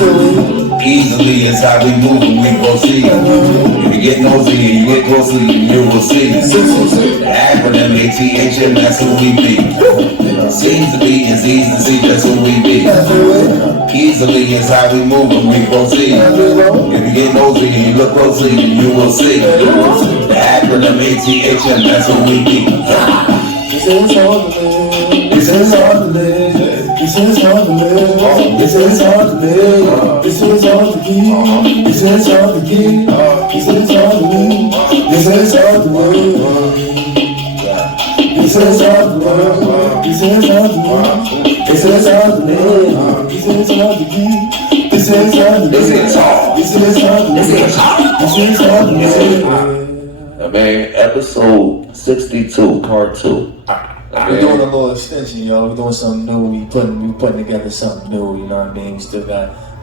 Easily is how we move and we proceed. If you get nosy and you get closely, you will see. The acronym ATHM, that's who we be. Seems to be is easy to see, that's who we be. Easily is how we move and we proceed. If you get nosy and you look closely, you will see. The acronym ATHM, that's who we be. This is hard to live. This is hard to live. This is hard to live. This is hard to live. This is hard to keep. This is hard to keep. This is hard to live. This is hard to live. This is hard to live. This is hard to live. This is hard to live. This is hard to keep. This is hard to live. This is hard. This is hard to live. This is hard to live. I mean, episode 62, part 2. We're doing a little extension, y'all. We're doing something new. We putting together something new. You know what I mean?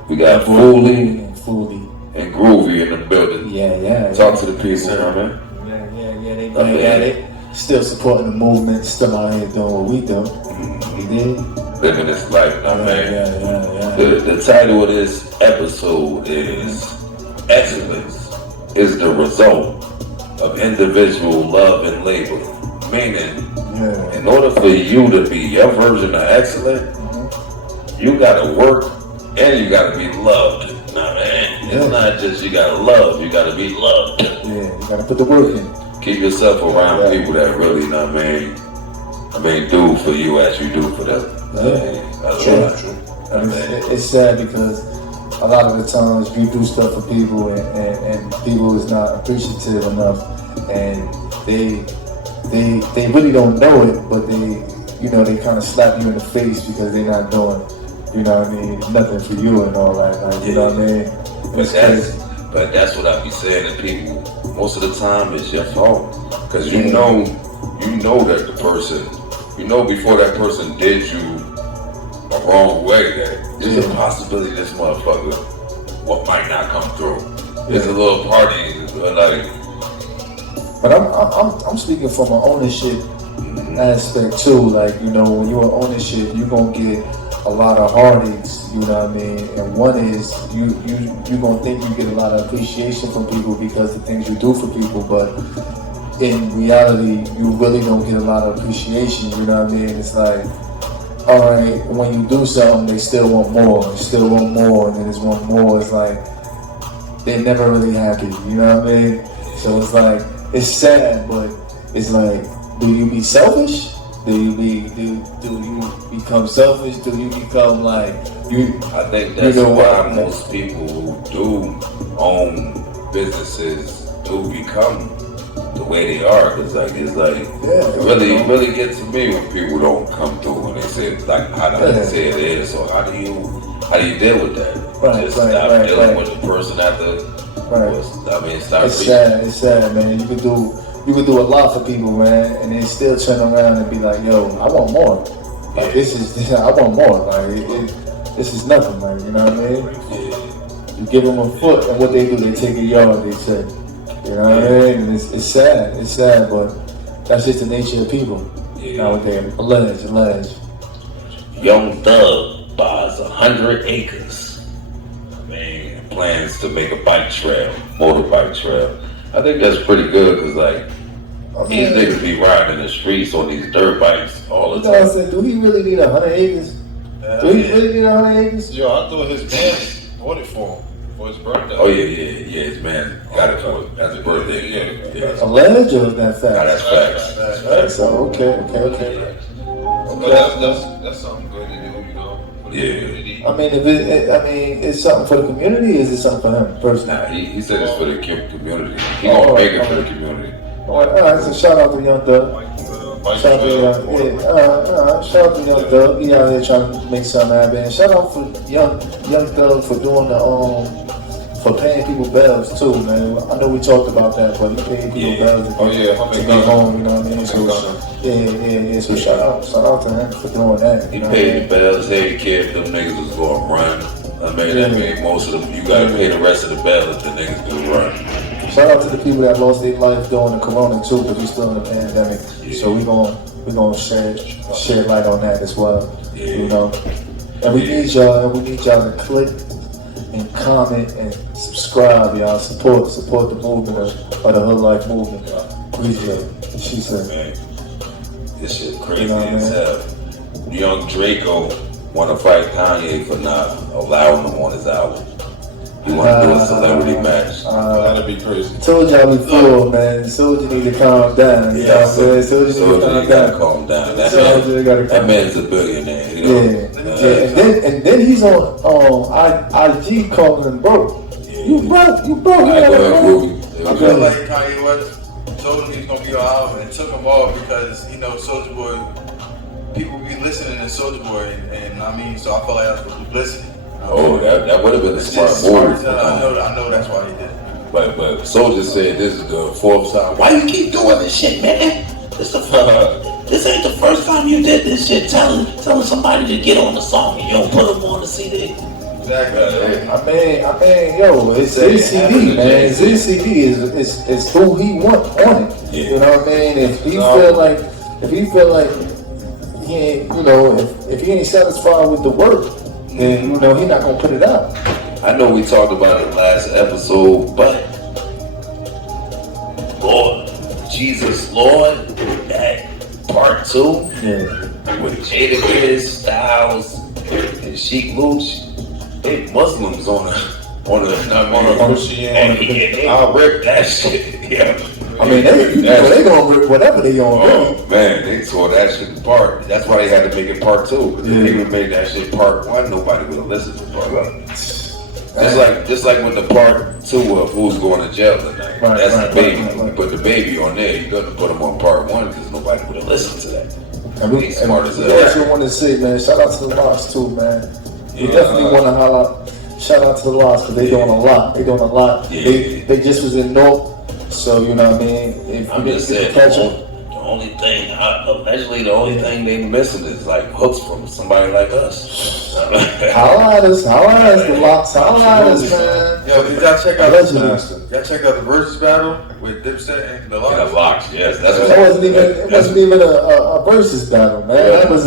We got Fully and Groovy in the building. Yeah. Talk to the people, man. Yeah. They back at it. Still supporting the movement. Still out here doing what we do. We did. Living this life, man. Yeah. The title of this episode is Excellence is the result of individual love and labor. Meaning, in order for you to be your version of excellent, you gotta work and you gotta be loved. Nah, man, it's not just you gotta love, you gotta be loved. Yeah, you gotta put the work in. Keep yourself around people that really, do for you as you do for them. True. It's sad because a lot of the times you do stuff for people and people is not appreciative enough, and they really don't know it, but they kind of slap you in the face because they're not doing, nothing for you and all that. Like, you know what I mean? But that's what I be saying to people. Most of the time, it's your fault, because you know that the person, before that person did you a wrong way, that there's a possibility this motherfucker might not come through. There's a little party, But I'm speaking from an ownership aspect too. Like, when you're an ownership, you're gonna get a lot of heartaches, you know what I mean? And one is you're gonna think you get a lot of appreciation from people because the things you do for people, but in reality, you really don't get a lot of appreciation, you know what I mean? It's like, all right, when you do something, they still want more, and then there's one more. It's like, they're never really happy, you know what I mean? So it's like, it's sad, but it's like, do you be selfish? Do you become selfish? Do you become like you? I think that's why most people who do own businesses do become the way they are. It's like it really gets to me when people don't come through when they say like how they say it is. So how do you deal with that? Stop dealing with the person at the. It's sad, man. You can do a lot for people, man, and then still turn around and be like, yo, I want more. Like I want more. Like this is nothing, like, you know what I mean? Yeah. You give them a foot, and what they do, they take a yard. They say, you know what I mean? And it's sad, but that's just the nature of people nowadays. Alleged. Young Thug buys 100 acres. Plans to make a motorbike trail. I think that's pretty good because these niggas be riding in the streets on these dirt bikes all the time. I said, do he really need 100 acres? Do he really need 100 acres? Yo, I thought his man bought it for him for his birthday. Oh yeah, his man got it for him as a birthday. Yeah. Alleged or is that fact? Nah, that's facts. That's facts. So okay. But that's something good to do, for the community. I mean, it's something for the community, or is it something for him personally? Nah, he said it's for the community. He gonna make it for the community. All right, so shout out to Young Thug. Shout out to Young Thug. He out here trying to make something happen. And shout out for Young Thug for doing for paying people bells too, man. I know we talked about that, but he paid people bells to go home. You know what I mean? So shout out to him for doing that. He paid the bells. Hey, kid, them niggas was going to run. I mean, most of them. You gotta pay the rest of the bells if the niggas do run. Shout out to the people that lost their life during the corona too, because we're still in the pandemic. So we're gonna shed light on that as well. You know. And we need y'all to click and comment and subscribe, y'all. Support the movement of the Hoodlife movement. Appreciate it. She said, Man, this shit crazy You know what I as hell. Young Draco want to fight Kanye for not allowing him on his album. He want to do a celebrity match. That'd be crazy. Told y'all before, man. Soldier need to calm down. You know what I'm saying? Soldier need to gotta calm calm down. down. That man's a billionaire. You know? Yeah. And then he's on IG calling him broke. You broke. I go ahead, I feel like Kanye West told him he's gonna be on album and took him off because Soulja Boy, people be listening to Soulja Boy, and I mean, so I feel like that's what publicity. Oh, that would have been a smart move. I know that's why he did it. But Soulja said this is the fourth time. Why you keep doing this shit, man? This ain't the first time you did this shit. Telling somebody to get on the song and you don't put them on the CD. Exactly. I mean, yo, it's his CD, man. It's his CD. It's who he want on it. Yeah. You know what I mean? If he feel like he ain't, if he ain't satisfied with the work, then he not gonna put it out. I know we talked about it last episode, but Lord, Jesus Lord, that part 2 with Jadakiss, Styles, and Sheik Luch, they Muslims on a Christianity. I'll rip that shit. Yeah. I mean, they gonna rip whatever they gonna rip. Oh man, they tore that shit apart. That's why they had to make it part 2. Because if they would have made that shit part 1, nobody would have listened to part 1. Just like with the part 2 of Who's Going to Jail Tonight. That's the baby. When you put the baby on there, you couldn't put him on part 1 because nobody would have listened to that. And we smart as hell. I also want to say, man, shout out to the Locks too, man. We definitely want to highlight. Shout out to the Locks because they doing a lot. Yeah. They just was in North, so you know what I mean. If I'm you just didn't saying, catch them, allegedly the only thing they missing is like hooks from somebody like us. holla at us, the Locks, holla at us, man. Yo, did y'all check out Allegedly. y'all check out the Verzuz battle with Dipset and the Locks? Yeah, Locks, yes, that's what It wasn't even a versus battle, man. That was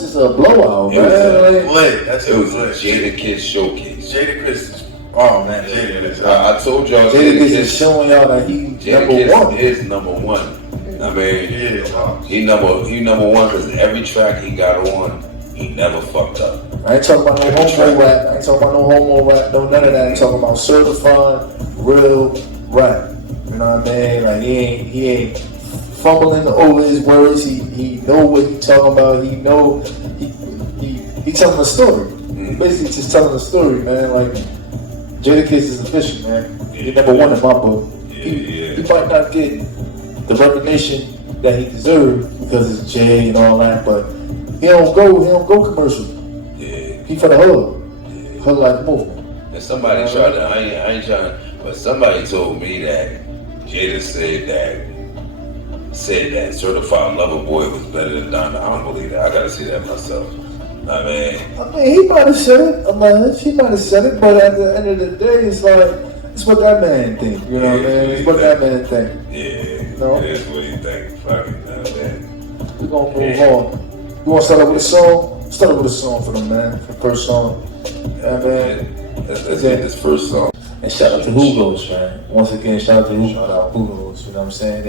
just a blowout, man. Lit. That's it was a lit. Jadakiss showcase. Jadakiss. Oh man, Jadakiss. I told y'all Jadakiss is showing y'all that he Jadakiss is number 1. I mean, he number 1 because every track he got on, he never fucked up. I ain't talking about no homo rap, no none of that. I'm talking about certified, real rap. You know what I mean? Like he ain't fumbling over his words. He know what he talking about. He know he telling a story. He basically just telling a story, man. Like Jadakiss is official, man. He number 1 in my book. He might not get the recognition that he deserved because it's Jay and all that, but he don't go commercial. He for the hood like movement. And somebody tried to, I ain't trying to, but somebody told me that Jada said that Certified Lover Boy was better than Donna. I don't believe that. I gotta see that myself. I mean, he might have said it. She might have said it, but at the end of the day, it's like it's what that man think. You know what I mean? It's what that man think. Yeah, it is what he think. Fucking man. We're gonna move on. You wanna start up with a song? Start with a song for them, man. For the first song. Yeah, man. Let's get this first song. And shout out to HUGOS, man. Once again, shout out to HUGOS. You know what I'm saying?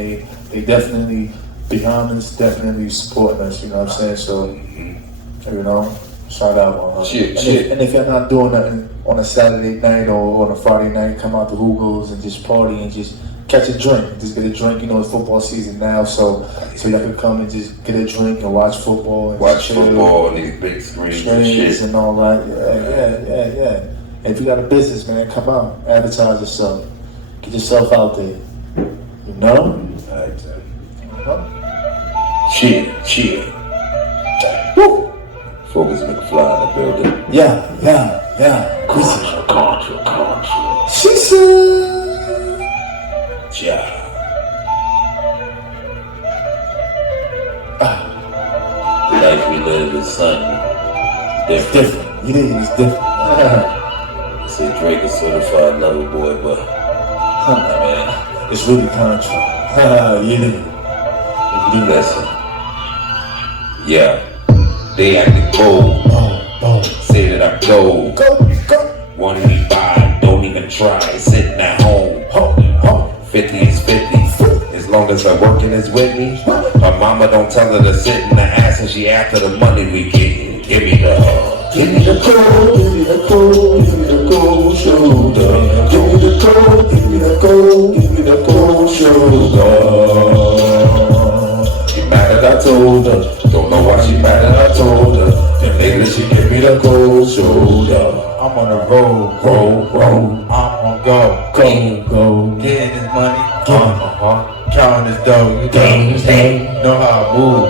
They definitely behind us, definitely supporting us. You know what I'm saying? So, you know, shout out. And if you're not doing nothing on a Saturday night or on a Friday night, come out to HUGOS and just party and just catch a drink. Just get a drink. You know, it's football season now, so y'all can come and just get a drink and watch football. And watch football on these big screens and shit. And all that. Yeah. If you got a business, man, come out. Advertise yourself. Get yourself out there. You know? Cheer. Woo! Focus McFly in the building. Yeah. Contra. Ceasar. Yeah. The life we live is different. It's different. Say Drake is certified lover boy, but man, it's really Contra. Listen. Yeah. They acting bold. Say that I go. Want me by, don't even try. Sitting at home. 50 is 50. As long as her working is with me. Her mama don't tell her to sit in the ass and she after the money we get. Give me the Give me the cold, give me the cold, give me the cold shoulder. Give me the cold, give me the cold, give me the cold shoulder. She mad that I told her. Don't know why she mad that I told her. Them niggas, she give me the cold shoulder. I'm on the road, I'm on go. Getting this money, counting this dough. You know how I move.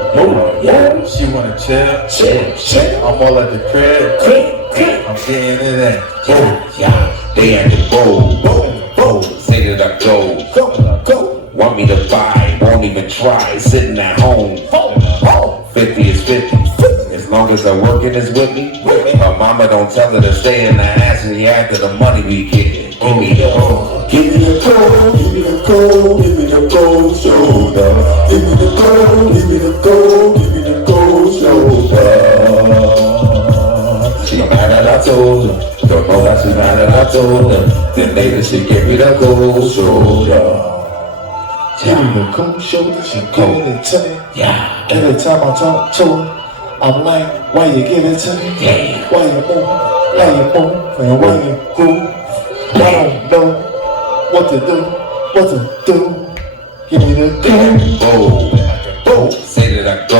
She wanna chill. I'm all at the crib. I'm getting in that. They at the bowl. Say that I go. Want me to buy, won't even try. Sitting at home. 50 is 50. As long as her working is with me. Her mama don't tell her to stay in the ass and after the money we get. Give me the cold, give me the cold, give me the cold shoulder. Give me the cold, give me the cold, give me the cold shoulder. She mad that I told her. Don't know that she mad that I told her. Then later she gave me the cold shoulder. Give me the cold shoulder, she give me the to me. Every time I talk to her, I'm like, why you give it to me? Why you move? Why you move? And why you groove? I don't know what to do. Give me the cold. Say that I go.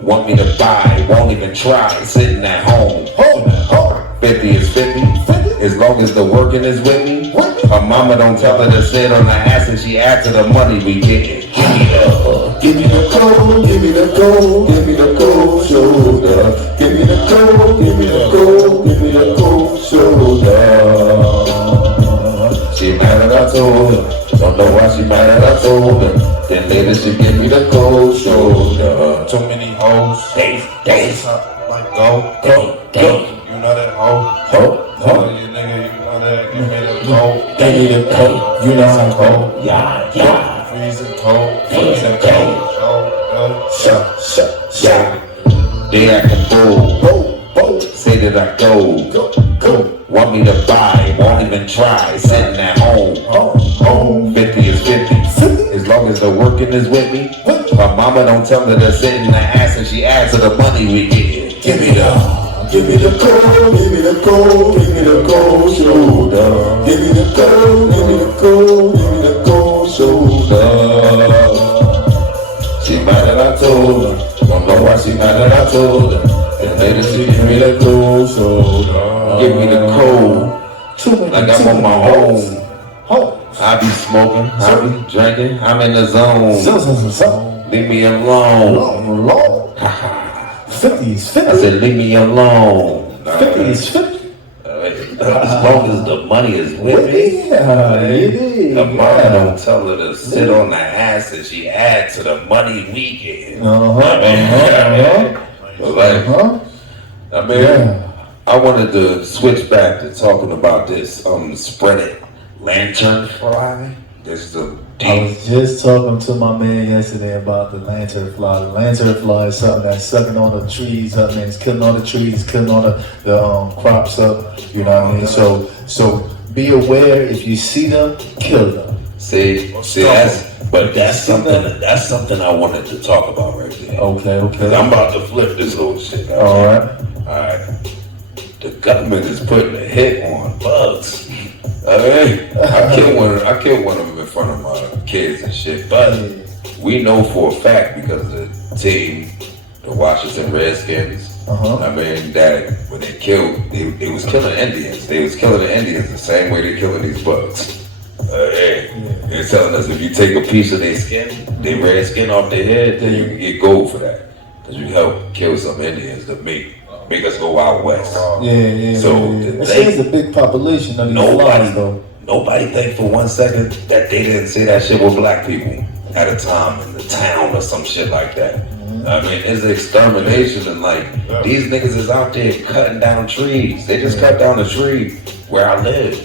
Want me to buy, won't even try. Sitting at home. 50 is 50. As long as the working is with me. Her mama don't tell her to sit on the ass and she after the money we get. Give me the cold, give me the cold, give me the cold shoulder. Give me the cold, give me the cold, give me the cold shoulder. She mad that I told her. Don't know why she mad that I told her. Then later she give me the cold shoulder. Too many hoes. Days. Like go. You know that hoe. You nigga, you know that. You made a cold. Give me the cold, you know I'm cold. Freezing cold. Shut. They actin' bold. Say that I go. Want me to buy, won't even try. Sitting at home. 50 is 50. As long as the working is with me. My mama don't tell her to sit in the ass and she adds to the money we get. Give me the cold, give me the cold, give me the cold shoulder. Give me the cold, give me the cold, give me the cold shoulder. She mad that I told her. Don't know why she mad that I told her. And later she give me the cold shoulder. Give me the cold. Like I'm on my own. I be smoking, I be drinking, I'm in the zone. Leave me alone. 50 is 50. I said leave me alone. 50 is 50. As long as the money is with me. The mama don't tell her to sit on the ass and she add to the money we get. I wanted to switch back to talking about this spread it lantern fly. This is a I was just talking to my man yesterday about the lantern fly. The lantern fly is something that's sucking all the trees up, man. It's killing all the trees, killing all the crops up. You know what I mean? So be aware, if you see them, kill them. See, that's something I wanted to talk about right there. Okay. I'm about to flip this whole shit. All right. The government is putting a hit on bugs. I mean, I killed one of them in front of my kids and shit, but we know for a fact because the team, the Washington Redskins, I mean, that when they killed, they was killing Indians. They was killing the Indians the same way they're killing these bugs. They're telling us if you take a piece of their skin, their red skin off their head, then you can get gold for that. Because you help kill some Indians to make us go out west. So there's a big population of these flies, though. Nobody think for 1 second that they didn't say that shit with black people at a time in the town or some shit like that. I mean, it's an extermination and like these niggas is out there cutting down trees. They just cut down a tree where I live.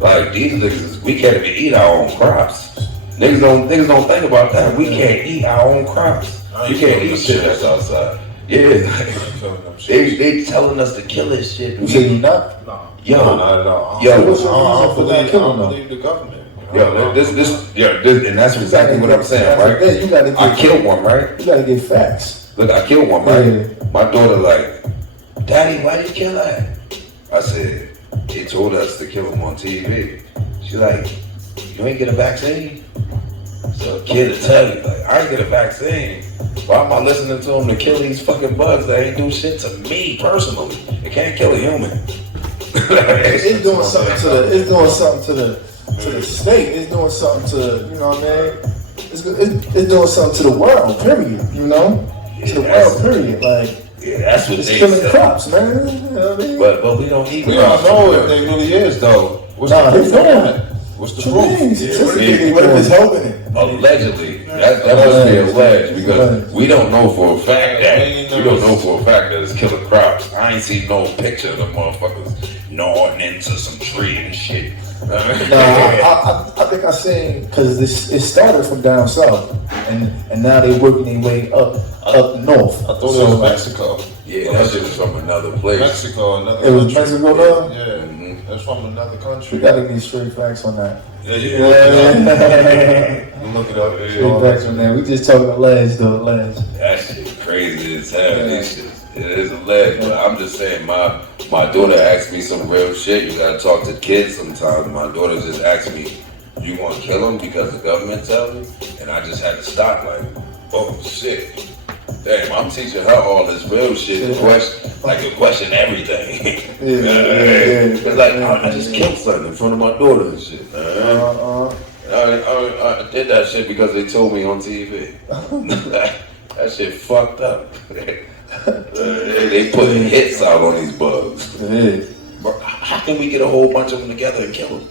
Like these niggas, we can't even eat our own crops. Niggas don't think about that. We can't eat our own crops. You can't eat shit that's outside. Yeah, they telling us to kill this shit. You say you not? No. Yo, not at all. yo, what's your I reason don't for not believe, I killing don't them? believe the government. yo, this, and that's exactly what I'm saying, right? You gotta get, I killed one, right? You gotta get facts. Look, I killed one, right? Yeah. My daughter like, Daddy, why did you kill that? I said, they told us to kill him on TV. She like, you ain't get a vaccine? So a kid will tell you, like, I ain't get a vaccine. Why am I listening to him to kill these fucking bugs that ain't do shit to me personally? It can't kill a human. It's doing something to the. It's doing something to the state. It's doing something to, you know what I mean? It's doing something to the world. Period. You know, to the world. Period. Like. Yeah, that's what It's they killing said. crops, man. You know what I mean? But we don't eat We crops. don't know if they really is though. What's Nah, the they proof of don't. that? What's the What you proof? mean? What if it's helping it? Allegedly, that must be alleged because we don't know for a fact that it's killing crops. I ain't seen no picture of the motherfuckers gnawing into some tree and shit. Nah, I think I seen because it started from down south, and now they working their way up north. I thought it was Mexico. Yeah, that shit was from another place. Mexico, another It was country. Mexico now? Yeah, that's from another country. We gotta get straight facts on that. Yeah, you can look it up. You look it up. Straight facts on that. We just talking alleged though, alleged. That shit crazy as hell. This shit, it is alleged, but I'm just saying, my daughter asked me some real shit. You gotta talk to kids sometimes. My daughter just asked me, "You want to kill them because the government tells me?" And I just had to stop. Like, oh shit. Damn, I'm teaching her all this real shit to question everything. It's like, I just killed something in front of my daughter and shit, man. I did that shit because they told me on TV. That shit fucked up. They putting hits out on these bugs. But how can we get a whole bunch of them together and kill them?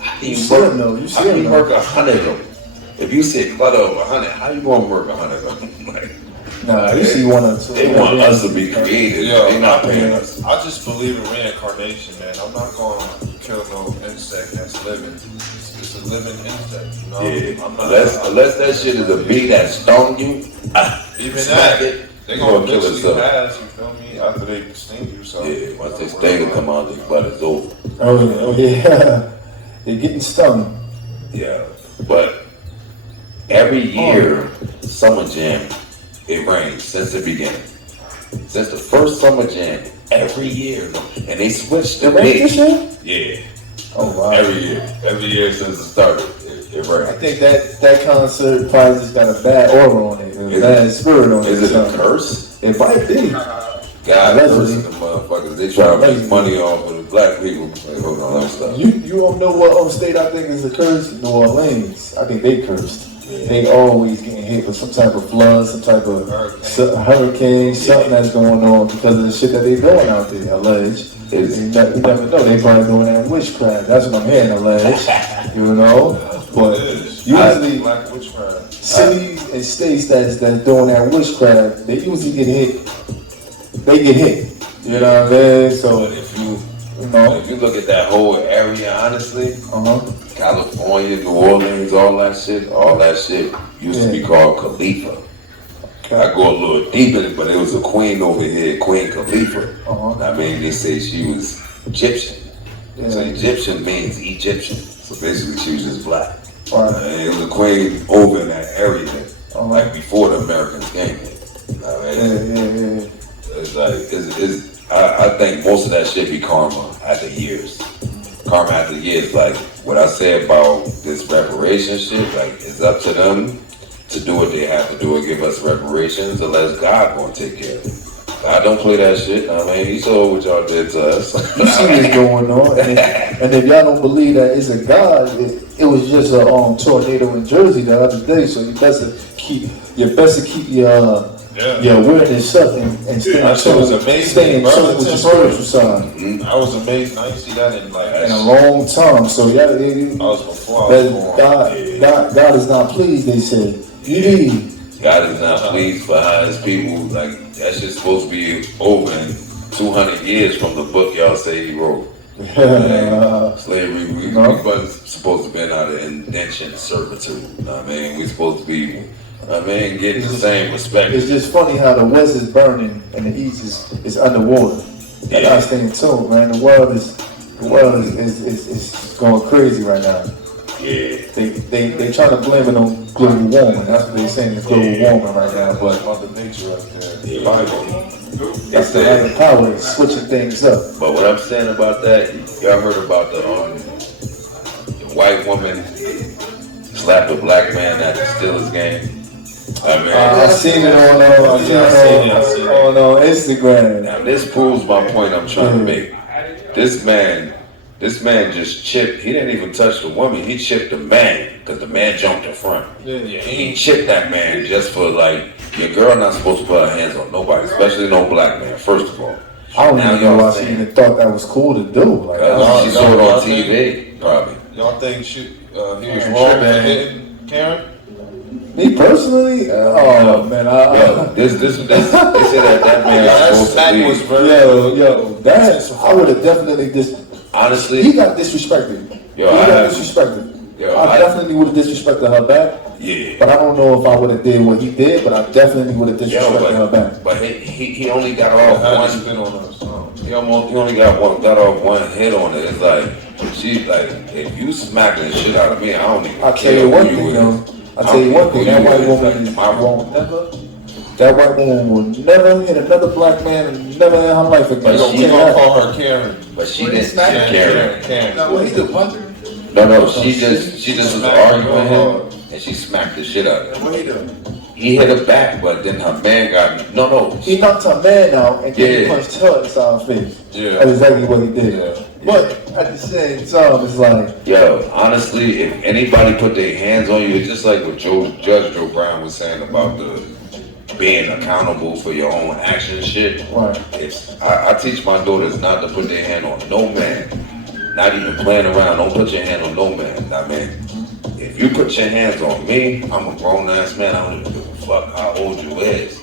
How can you work 100 of them? If you see a clutter of 100, how you gonna work 100 of them? Nah, you see one or two. They want us to be creative. Yeah, They're not paying us. I just believe in reincarnation, man. I'm not going to kill no insect that's living. It's a living insect, you know? Yeah, I'm not, unless that shit is a bee that stung you, even smack that, it, they're you going to kill eventually itself. pass, you feel me? After they sting you, so. Yeah, once they sting and come out, their butt is over. Oh yeah. They're getting stung. Yeah, but every year, Summer Jam, it rains since the beginning. Since the first Summer Jam, every year, and they switched the It rained this date. year? Yeah, Oh wow. every year since it started, it rains. I think that concert probably just got a bad aura on it, a bad spirit on it. Is it a so. curse? It might be. God Allegedly. cursing the motherfuckers. They try to make money off of the black people. Like, hold on, let me stop. You don't know what state I think is a curse? New Orleans. I think they cursed. They always getting hit with some type of flood, some type of hurricane, something that's going on because of the shit that they doing out there, alleged. You never know, they probably doing that witchcraft. That's what I'm hearing, alleged. You know? But usually, Black witchcraft. cities and states that's doing that witchcraft, they usually get hit. They get hit. You know what I mean? So, But if you know. if you look at that whole area, honestly, California, New Orleans, all that shit used to be called Khalifa. I go a little deeper, but it was a queen over here, Queen Khalifa. I mean, they say she was Egyptian. So Egyptian means Egyptian. So basically, she was just black. It was a queen over in that area, like before the Americans came here. You know what I mean? It's like, I think most of that shit be karma after years. Karma after years, like what I say about this reparation shit, like it's up to them to do what they have to do and give us reparations, unless God gonna take care of it. God don't play that shit. I mean, he saw what y'all did to us. You see what's going on, and if y'all don't believe that it's a God, it was just a tornado in Jersey the other day. So you best to keep your awareness up and stay in tune with your spiritual side. I was amazed. I didn't see that in a long time. So I was before I was born. God is not pleased. They said. God is not pleased for how his people, like, that shit's supposed to be over in 200 years from the book y'all say he wrote. Slavery, we wasn't supposed to be out of indentured servitude. You know what I mean? We supposed to be I mean, getting the same respect. It's just funny how the West is burning and the East is underwater. I gotta stay in tune, man. The world is going crazy right now. Yeah. They trying to blame it on global warming. That's what they're saying is global warming right now. But Mother Nature right there. Yeah. Bible. that's the higher power is switching things up. But what I'm saying about that, y'all heard about the white woman slapped a black man at the Steelers game? I mean, I seen it on Instagram. now this proves my point I'm trying to make. This man just chipped. He didn't even touch the woman. He chipped the man because the man jumped in front. He chipped that man just for like, your girl not supposed to put her hands on nobody, especially no black man. First of all, I don't even know why she even thought that was cool to do. Like, she saw it on TV, probably. Y'all think he was wrong for hitting Karen? me personally, oh man, This they said that man was supposed to leave. that I would have definitely Honestly, he got disrespected. He got disrespected. I definitely would have disrespected her back. Yeah. But I don't know if I would have did what he did, but I definitely would have disrespected her back. But he only got off one spin on us. He only got off one hit on it. It's like, she like, if you smacking the shit out of me, I don't even I'll tell you one thing though. I'll tell you one thing, that white woman that white woman will never hit another black man and never in her life again. But she gonna call her Karen. But she didn't smack Karen. No, What, he's a puncher? No, she just was arguing with him and she smacked the shit out of him. What he do? He hit her back, but then her man got He knocked her man out and then he Yeah. punched her inside her face. Yeah. That's exactly what he did. Yeah. But at the same time, it's like, Yo, honestly, if anybody put their hands on you, it's just like what Judge Joe Brown was saying about the being accountable for your own action shit. right. I teach my daughters not to put their hand on no man, not even playing around. Don't put your hand on no man. I mean, if you put your hands on me, I'm a grown ass man. I don't even give a fuck how old you is.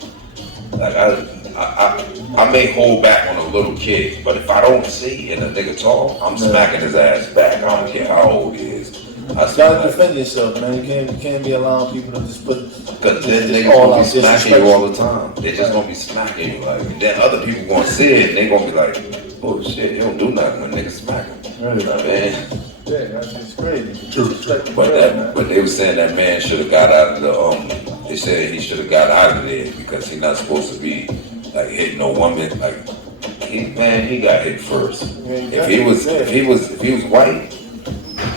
Like I may hold back on a little kid, but if I don't see and a nigga tall, I'm smacking his ass back. I don't care how old he is. You gotta defend yourself, man. You can't be allowing people to just put Cause then they all gonna be out smacking disrespect. you all the time. They just gonna be smacking you like. Then other people gonna see it and they gonna be like, "Oh shit, you don't do nothing when niggas smacking." Really? Man. Yeah, that's just crazy. But they was saying that man should have got out of the They said he should have got out of there because he's not supposed to be like hitting no woman. Like he got hit first. If he was white,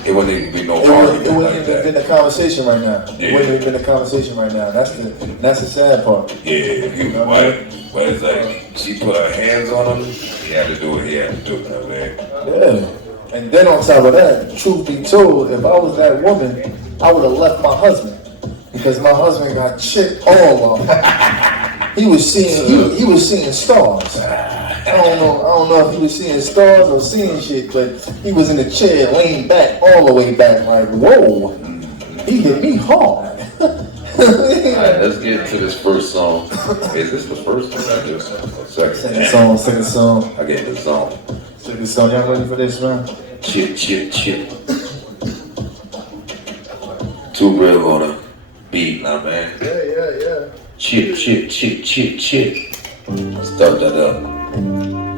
it wouldn't even be no It argument wouldn't like even been that. a conversation right now. Yeah. It wouldn't even been a conversation right now. That's the sad part. Yeah, if he was white, but it's like she put her hands on him. He had to do what he had to do. You know what I mean? Yeah. And then on top of that, truth be told, if I was that woman, I would have left my husband because my husband got chipped all off. He was seeing stars. I don't know if he was seeing stars or seeing shit, but he was in the chair, laying back, all the way back, like, whoa, he hit me hard. Alright, let's get to this first song. Is this the first one I do? Second. Second song. I get the song. Second song. Y'all ready for this, man? Chip. Too real on a beat now, man. Yeah. Chip. Start that up.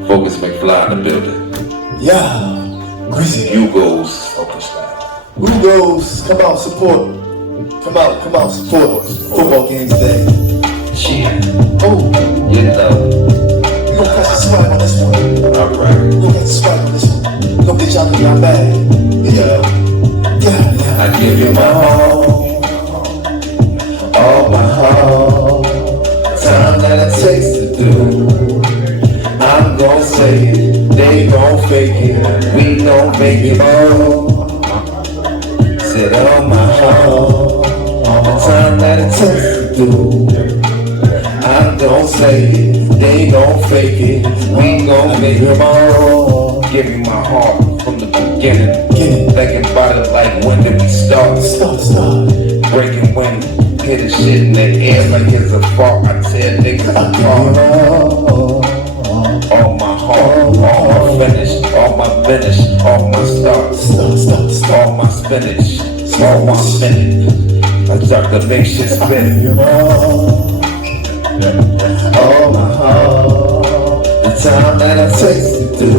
Focus McFly in the building. Yeah. Greasy. HUGOS. HUGOS, come out, support. Come out, support. Football games today. Chip. Oh, You know. we gonna catch the swag on this one. Alright. We gonna catch the swag on this one. We gonna get y'all in your bag. Yeah. I give you my all my heart. Time that it takes to do. I'm gon' say it, they gon' fake it, we gon' make it all. Said all my heart, all the time that it takes to do. I'm gon' say it, they gon' fake it, we gon' make it all. Give you my heart from the beginning, thinking about it like when did we start? Breaking wind, hit the shit in the air like it's a fault. I tear niggas apart. All my heart, all my finish, all my finish, all my start, all my spinach, all my spinach. I I start to make shit spin. You know, oh my heart, the time that I takes to do.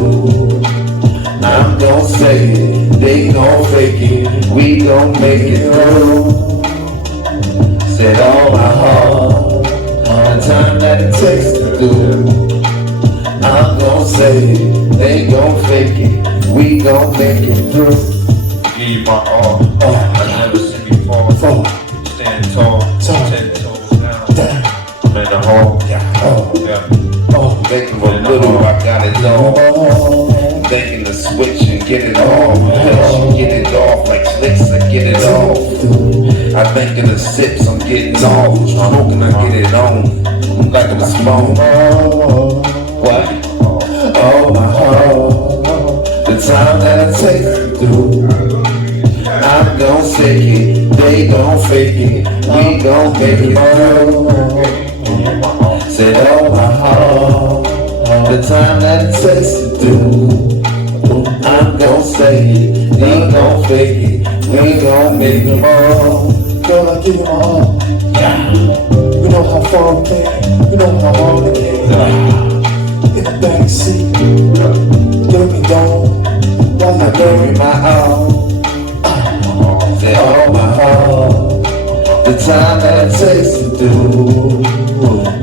I'm gon' say it, they gon' fake it, we gon' make it through. Said oh my heart, the time that it takes to do. I'm gon' say it, they gon' fake it, we gon' make it through. Give you my all. I never seen you fall. Stand tall, 10 toes down. I'm in the hall. Thinking what little I got it all. Thinking to switch and get it off. Get it off like slicks, I get it off. I thinking of sips, I'm getting off. Smoking, I get it on. I'm like a spoon. What? Oh my heart, the time that I take to do. I'm gon' say it, they gon' fake it, we gon' make it through. Said oh my heart, the time that it takes to do. I'm gon' say it, they gon' fake it, we gon' make it through. Girl, I give you my all. You know how far we came, you know how hard it came. In the backseat, give me down, while I give you my all. Said oh my heart, the time that it takes to do.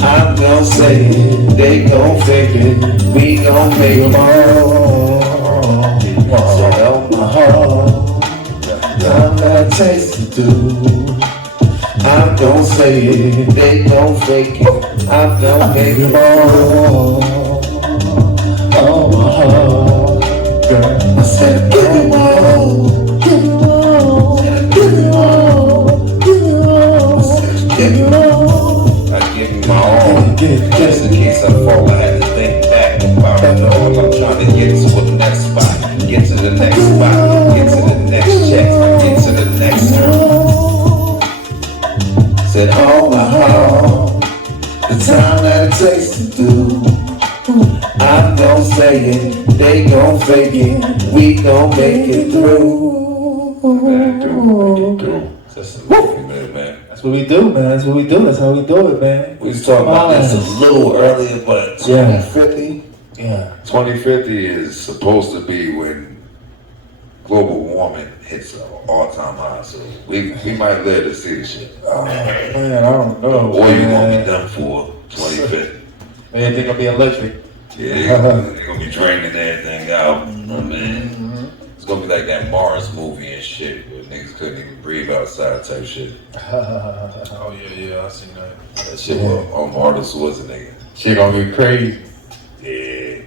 I'm gon' say it, they gon' fake it, we gon' make it all. Said oh my heart, the time that it takes to do. I'm gon' say it, they gon' fake it, I'm gon' make it all. Oh my heart, girl, I said give me all, give me all, give me all, give me all, give me all. I give you my all. Just in case I fall, I had to think back about it all. I'm trying to get to the next spot, get to the next spot, get to the next check, get to the next room. Said oh my heart, the time that it takes to do. I'm gon' say it, they gon' fake it, we gon' make it through. Man. That's what we do, man. That's what we do. That's how we do it, man. We was talking about this a little earlier, but 2050. Yeah. 2050 is supposed to be when global warming hits an all-time high. So we might live to see the shit. Oh man, I don't know. Or you gonna be done for 2050. Man, they gonna be electric. Yeah, they're gonna be draining everything out. You know what I mean? It's gonna be like that Mars movie and shit where niggas couldn't even breathe outside type shit. Oh yeah, I seen that. That shit was on Arnold Schwarzenegger. Shit gonna get crazy. Yeah.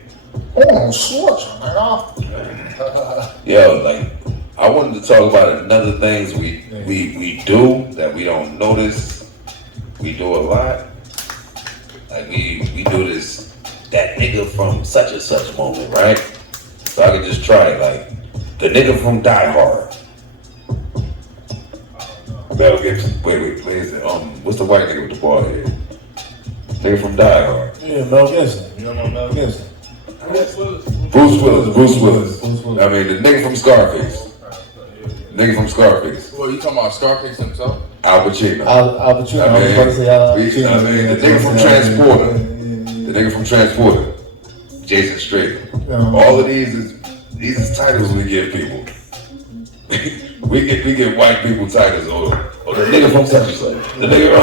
Oh, Schwarzenegger. Yo, like I wanted to talk about another things we do that we don't notice. We do a lot. Like we do this, that nigga from such and such moment, right? So I could just try it, like the nigga from Die Hard. Mel Gibson. Wait, is it? What's the white nigga with the bald head? Nigga from Die Hard. Yeah, Mel Gibson. You don't know Mel Gibson? Bruce Willis. I mean, the nigga from Scarface. Nigga from Scarface. Well, you talking about Scarface himself? Al Pacino. Al Pacino. I was about to say Al Pacino. The nigga from Transporter. The nigga from Transporter. Jason Stratham. All of these is titles we give people. we get white people titles or the nigga from such and such. The nigga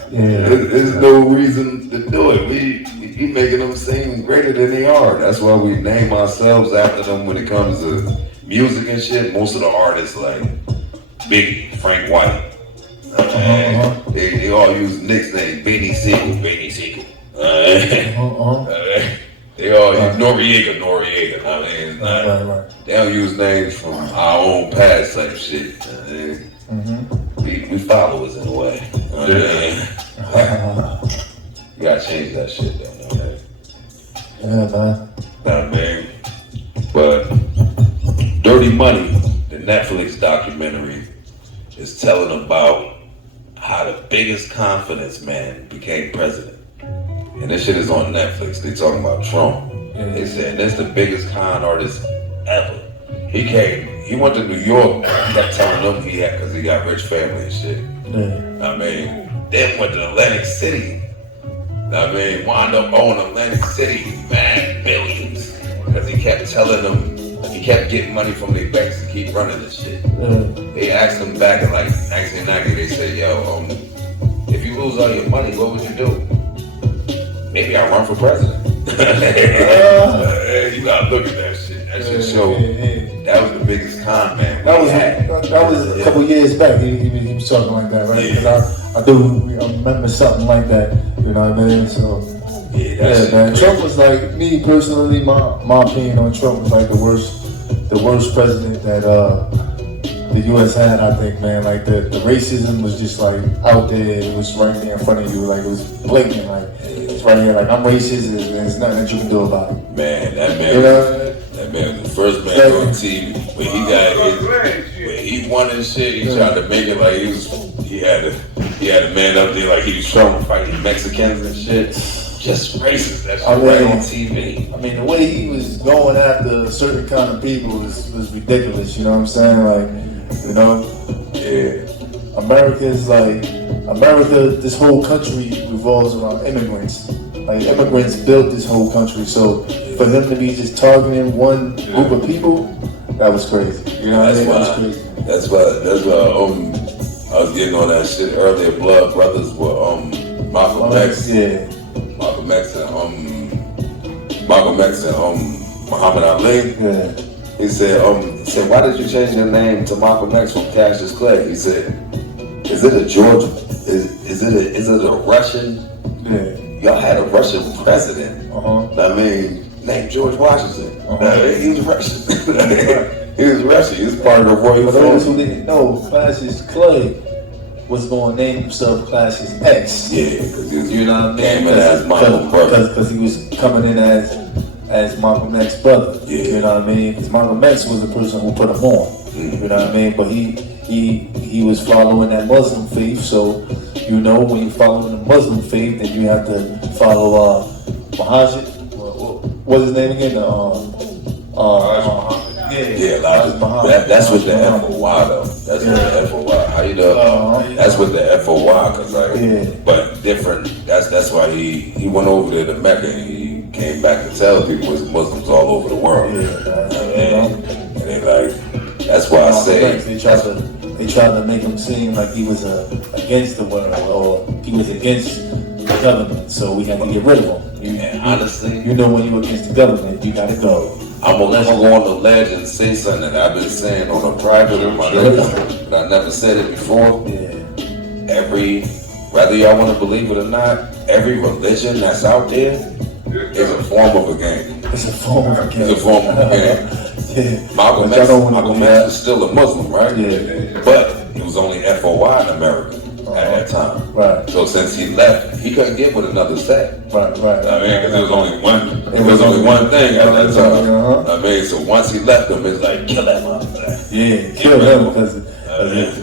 from there's no reason to do it. We making them seem greater than they are. That's why we name ourselves after them when it comes to music and shit. Most of the artists like Biggie, Frank White. They all use Nick's name, Beanie Siegel. They all use Noriega. I mean, right. They don't use names from our own past type shit. We followers in a way. You gotta change that shit though, man. Yeah, man. Nah, man. But Dirty Money, the Netflix documentary, is telling about how the biggest confidence man became president. And this shit is on Netflix. They talking about Trump. They saying that's the biggest con artist ever. He he went to New York, he kept telling them he had, because he got rich family and shit. Yeah. I mean, then went to Atlantic City. I mean, wound up owning Atlantic City, man, billions. Because he kept telling them, he kept getting money from their banks to keep running this shit. They asked him back in like 1990, they said, yo, if you lose all your money, what would you do? Maybe I'll run for president. You gotta look at that shit. That shit showed. That was the biggest con, man. That was a couple years back. He was talking like that, right? Because I remember something like that. You know what I mean? So yeah, man. Trump was like, me personally, my opinion on Trump was like the worst president that the U.S. had. I think, man. Like the racism was just like out there. It was right there in front of you. Like it was blatant. Like it's right here. Like I'm racist, and there's nothing that you can do about it. Man, that man. You know? That man was the first man on TV. When he got when he won his shit, he tried to make it like he had a man up there like he was trying to fight Mexicans and shit. Just racist. That's right on TV. I mean, the way he was going after certain kind of people was ridiculous. You know what I'm saying? Like, you know, America. This whole country revolves around immigrants. Like immigrants built this whole country, so for him to be just targeting one group of people, that was crazy. You know what I mean? That was crazy. That's why I was getting on that shit earlier. Blood Brothers were Malcolm X. Yeah. Malcolm X and Muhammad Ali. Yeah. He said, why did you change your name to Malcolm X from Cassius Clay? He said, is it a Russian? Yeah. Y'all had a Russian president. I mean, named George Washington. He was Russian. He was Russian. He was part of the royal family. For those who didn't know, Cassius Clay was going to name himself Cassius X. Yeah, because he was, you know what I mean? Came in as Malcolm brother. Because he was coming in as Malcolm X's brother. Yeah. You know what I mean? Because Malcolm X was the person who put him on. You know what I mean? But he was following that Muslim faith, so you know when you're following the Muslim faith, then you have to follow Muhammad. What's his name again? That's with the FOY though. That's with the FOY. How you know? That's with the FOY, cause like, but different. That's why he went over there to Mecca and he came back to tell people there's Muslims all over the world. And they like, that's why I say they tried to make him seem like he was against the world or he was against the government, so we had to get rid of him. Honestly, you know when you're against the government, you gotta go. I'm gonna go on the ledge and say something that I've been saying on a private with my niggas, but I never said it before. Whether y'all want to believe it or not, every religion that's out there is a form of a game. It's a form of a game. It's a form of a game. Malcolm X is still a Muslim, right? But he was only FOY in America at that time. Right. So since he left, he couldn't get with another sect. Right. I mean, because there was only one thing at that time. I mean, so once he left him, it's like, kill that motherfucker. Yeah, kill him, because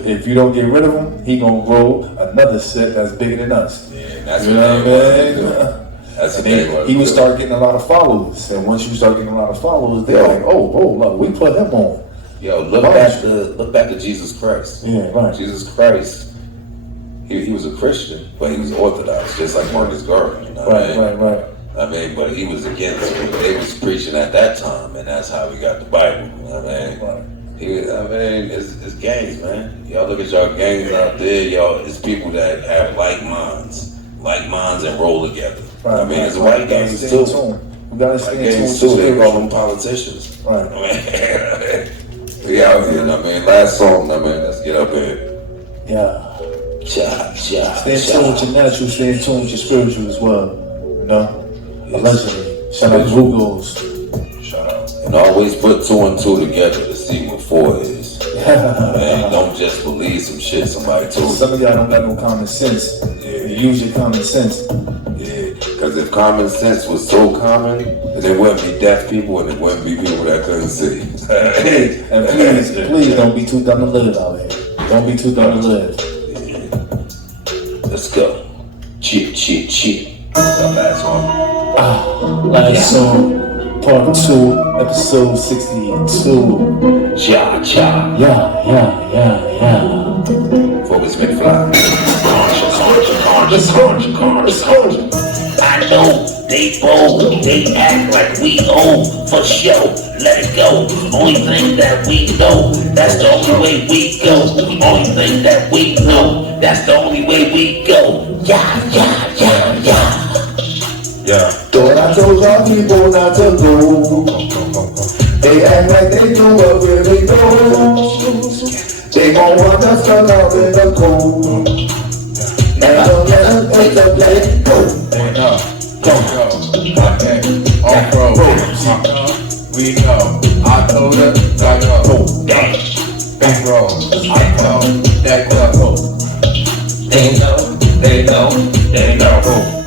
if you don't get rid of him, he gonna grow another set that's bigger than us. Yeah, that's you know what I mean? That's the thing. He would start getting a lot of followers, and once you start getting a lot of followers, they're like, look, we put him on. Yo, look back to Jesus Christ. Yeah, right. Jesus Christ. He was a Christian, but he was Orthodox, just like Marcus Garvey. You know Right. I mean, but he was against what they was preaching at that time, and that's how we got the Bible. You know what I mean? It's gangs, man. Y'all look at y'all gangs out there. Y'all, it's people that have like minds and roll together. Right, I mean, it's white gangs too. We gotta stay gangs too. They call them politicians. Right. We out here. I mean, last song. I mean, let's get up here. Yeah. Stay in tune with your natural, stay in tune with your spiritual as well. You know? Allegedly. Shout out to HUGOS. Shout out. And always put 2 and 2 together to see what 4 is. Man, don't just believe some shit somebody told you. Some of y'all don't got no common sense. Use your common sense. Because if common sense was so common, then there wouldn't be deaf people and there wouldn't be people that couldn't see. Please don't be too dumb to live out here. Don't be too dumb to live. Let's go. Cheat. Last song. Last song, part 2, episode 62. Cha cha. Yeah. Focus McFly. I know they bold, they act like we old, for sure, let it go. Only thing that we know, that's the only way we go. Only thing that we know, that's the only way we go. Yeah. Thought I told y'all people not to go. They act like they do, but really don't. They gon' want us to love in the cold. Never let us take the play. Go. Okay, all pro. We know. I told her, I go. Big bro. I know that go. They know.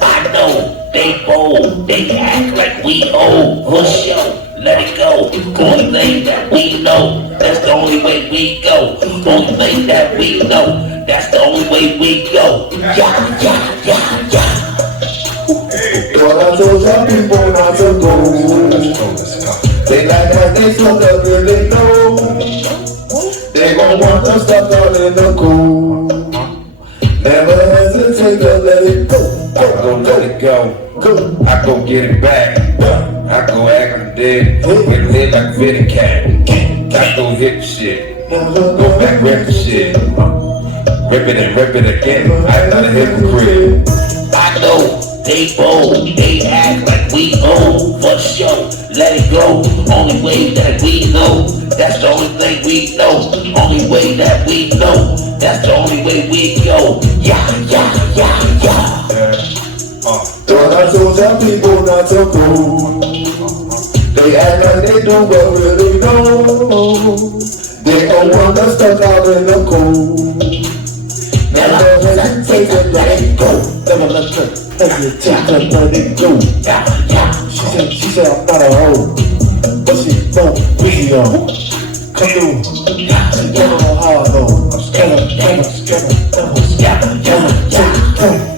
I know they bold, they act like we old, for sure. Let it go. Only thing that we know, that's the only way we go. Only thing that we know, that's the only way we go. Yeah. Thought I told y'all people not to go. They like that they so that really know. They gon' want us stuck out in the cold. Never hesitate to let it go. I go let it go. I go get it back. I go act like dead. Get lit like Fitty Cat. I go hit the shit. Go back, rip the shit. Rip it and rip it again. I'm not a hypocrite. I know they bold, they act like we old, for sure. Let it go. Only way that we know, that's the only thing we know. Only way that we know, that's the only way we go. Yeah. Thought I told y'all people not to go. They act like they do, but really don't. They gon' want us stuck out in the cold. Never hesitate to let it go. Never hesitate to let it go. She said I'm not a hoe, but she don't really on. Come through. She don't know how I know.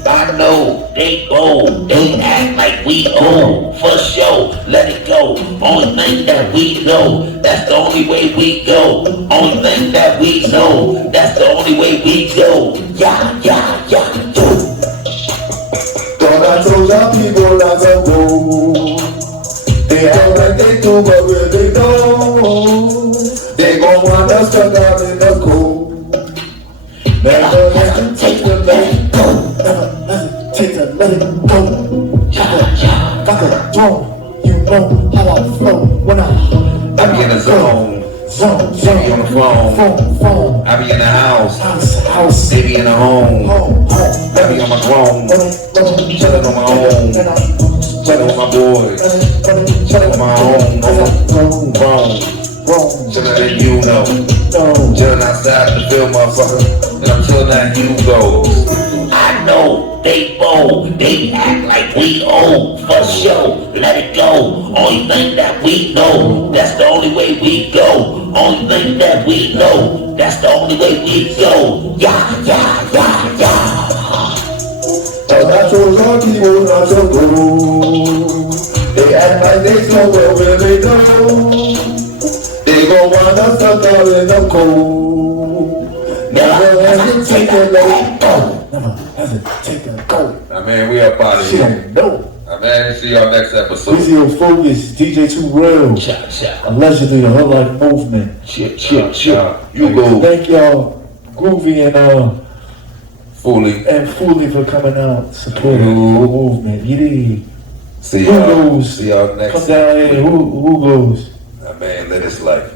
I know they bold, they act like we old, for sure. Let it go. Only thing that we know, that's the only way we go. Only thing that we know, that's the only way we go. Yeah. Thought I told y'all people not to go. They act like they do, but really don't. They gon' want us stuck out in the cold. Never hesitate to let it go. Got the throne, you know how I flow when I be in the zone. She be on the phone. I be in the house. They be in the home. I be on my throne. Chillin' on my own. Chillin' with my boys. Chillin' on my own. Wrong. Chillin' that you know. Chillin' outside the field, motherfucker. And I'm chillin' that HUGOS. I know they bold, they act like we old, for sure. Let it go. Only thing that we know, that's the only way we go. Only thing that we know, that's the only way we go. Yeah. Thought I told y'all people not to go. They act like they so well when they don't. They gon' want us stuck out in the cold. Never hesitate to let it go. Man, we up out of She here. don't know. Man, see y'all next episode. Easy on Focus, DJ Too Real, allegedly the Hoodlife movement. You go. Thank y'all, Groovy and fully. for coming out, supporting the movement. You dig? See Who y'all. goes? See y'all next. Come down here. Who goes? Man, let us life.